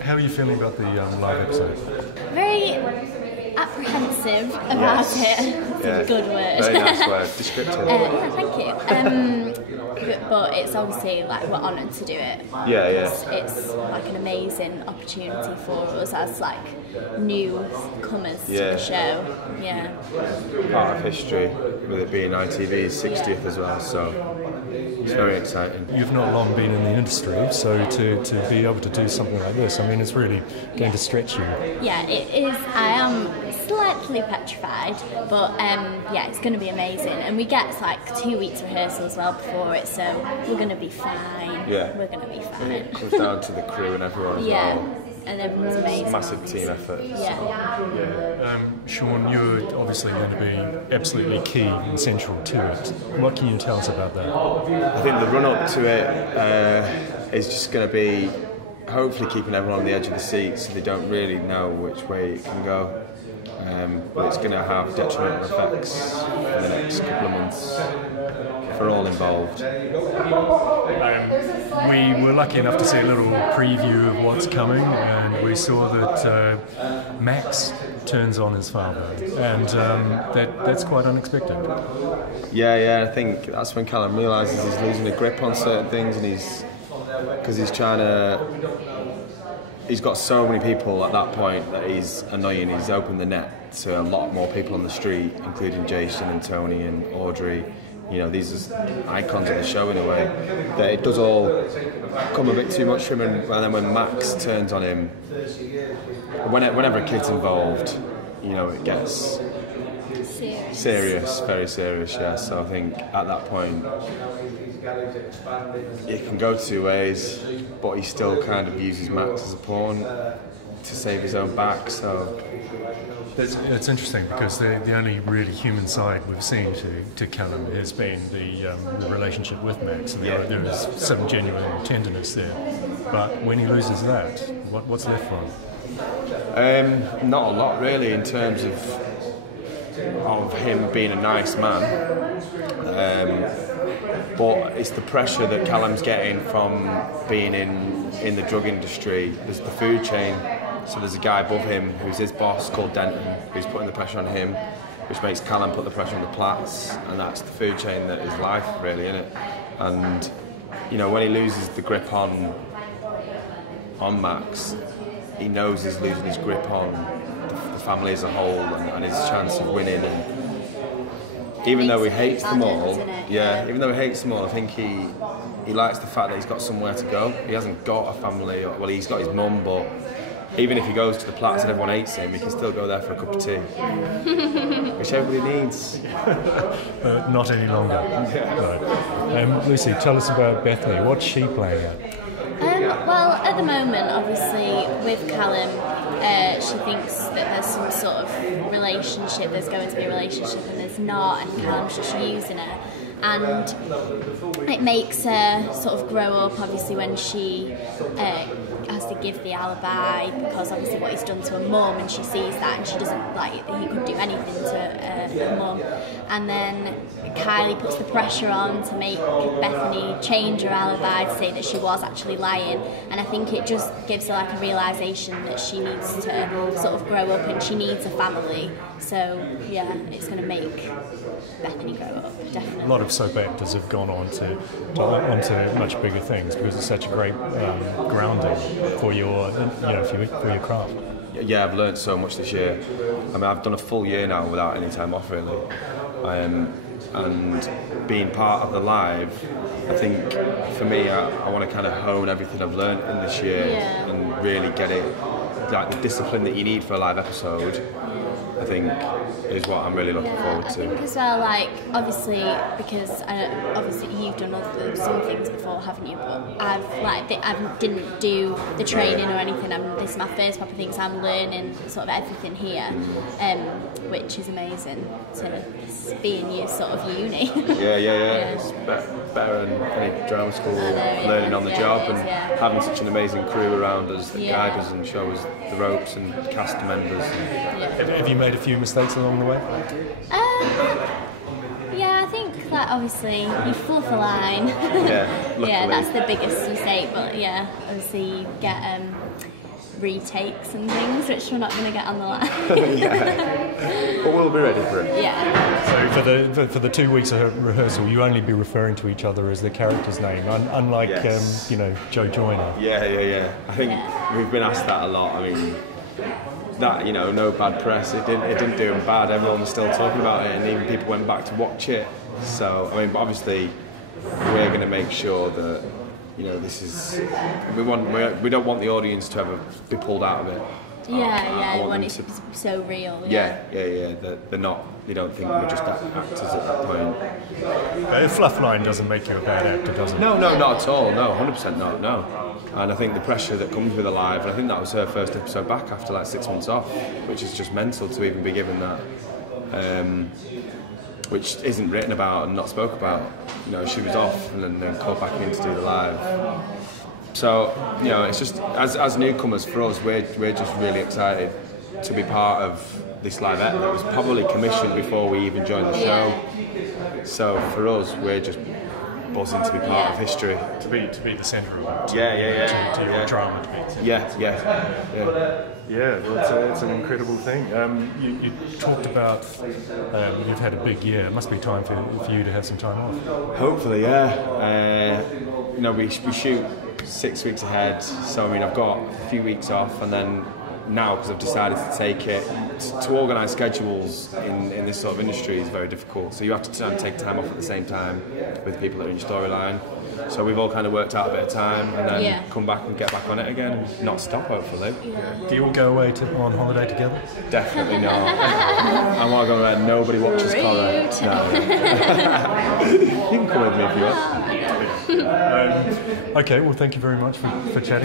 How are you feeling about the live episode? Very apprehensive about it. It's a good word. Very nice word. Descriptive. Yeah, thank you. But it's obviously like we're honoured to do it. It's like an amazing opportunity for us as like newcomers to the show. Yeah. Part of history, with it being ITV's 60th as well, so it's very exciting. You've not long been in the industry, so to be able to do something like this, I mean, it's really going to stretch you. Yeah, it is. I am slightly petrified, but yeah, it's going to be amazing. And we get like 2 weeks rehearsal as well before it, so we're going to be fine. Yeah. We're going to be fine. It comes down to the crew and everyone as well. And everyone's amazing. It's a massive team effort. Yeah. Sean, you're obviously going to be absolutely key and central to it. What can you tell us about that? I think the run-up to it is just going to be hopefully keeping everyone on the edge of the seat so they don't really know which way it can go. But it's going to have detrimental effects in the next couple of months for all involved. We were lucky enough to see a little preview of what's coming, and we saw that Max turns on his father, and that's quite unexpected. Yeah, I think that's when Callum realises he's losing a grip on certain things, and he's got so many people at that point that he's annoying. He's opened the net to a lot more people on the street, including Jason and Tony and Audrey. You know, these are icons of the show in a way. That it does all come a bit too much for him, and then when Max turns on him, whenever a kid's involved, you know, it gets serious, very serious. Yeah, so I think at that point it can go two ways, but he still kind of uses Max as a pawn to save his own back. So it's interesting because the only really human side we've seen to Callum has been the relationship with Max, and there is some genuine tenderness there. But when he loses that, what's left for him? Not a lot really in terms of him being a nice man. But it's the pressure that Callum's getting from being in the drug industry. There's the food chain, so there's a guy above him who's his boss called Denton, who's putting the pressure on him, which makes Callum put the pressure on the Platts, and that's the food chain that is life really, isn't it? And you know, when he loses the grip on Max, he knows he's losing his grip on the family as a whole and his chance of winning. And even though he hates them all, I think he likes the fact that he's got somewhere to go. He hasn't got a family, well, he's got his mum, but even if he goes to the Platts and everyone hates him, he can still go there for a cup of tea, which everybody needs. Not any longer. Right. Lucy, tell us about Bethany. What's she playing at? Well, at the moment, obviously, with Callum, she thinks that there's some sort of relationship, there's going to be a relationship, and there's not, and Callum's just using her. And it makes her sort of grow up, obviously, when she has to give the alibi, because obviously what he's done to her mum, and she sees that, and she doesn't like he could do anything to her mum. And then Kylie puts the pressure on to make Bethany change her alibi to say that she was actually lying, and I think it just gives her like a realisation that she needs to sort of grow up and she needs a family. So yeah, it's going to make Bethany grow up, definitely. A lot of soap actors have gone on to much bigger things because it's such a great grounding for your craft. Yeah, I've learned so much this year. I mean, I've done a full year now without any time off really. And being part of the live, I think for me, I want to kind of hone everything I've learned in this year and really get it, like the discipline that you need for a live episode. I think is what I'm really looking forward to. I think as well, like obviously because obviously you've done some things before, haven't you? But I didn't do the training or anything. This is my first proper thing, so I'm learning sort of everything here, which is amazing to be in your sort of uni. Yeah. It's better than any drama school, learning on the job and having such an amazing crew around us that guide us and show us the ropes and cast members. Have you made a few mistakes along the way? Yeah, I think Platt, obviously, you fluff a line. Yeah, yeah, that's the biggest mistake, but yeah, obviously you get retakes and things, which we're not going to get on the line. Yeah, but we'll be ready for it. Yeah. So for the 2 weeks of rehearsal, you only be referring to each other as the character's name, unlike Yes. Joe Joyner. Yeah. I think we've been asked that a lot. I mean, that no bad press. It didn't do them bad. Everyone was still talking about it, and even people went back to watch it. So I mean, but obviously, we're going to make sure that this is. We don't want the audience to ever be pulled out of it. I want it to be so real. Yeah. They're not. They don't think we're just actors at that point. A fluff line doesn't make you a bad actor, does it? No, not at all. No, 100% not. No. And I think the pressure that comes with a live, and I think that was her first episode back after like 6 months off, which is just mental to even be given that. Which isn't written about and not spoke about. She was off and then called back in to do the live. So, it's just as newcomers for us, we're just really excited to be part of this liveette that was probably commissioned before we even joined the show. So for us, we're just buzzing to be part of history. To be the centre of it. Yeah. To your drama to be. Yeah. Well, it's an incredible thing. You talked about you've had a big year. It must be time for you to have some time off. Hopefully, yeah. We shoot 6 weeks ahead, so I mean I've got a few weeks off, and then now because I've decided to take it, to organise schedules in this sort of industry is very difficult. So you have to try and take time off at the same time with people that are in your storyline. So we've all kind of worked out a bit of time and then come back and get back on it again and not stop, hopefully. Do you all go away on holiday together? Definitely not. I want to go where nobody watches Corrie. No. You can come with me if you want. Okay, well thank you very much for chatting.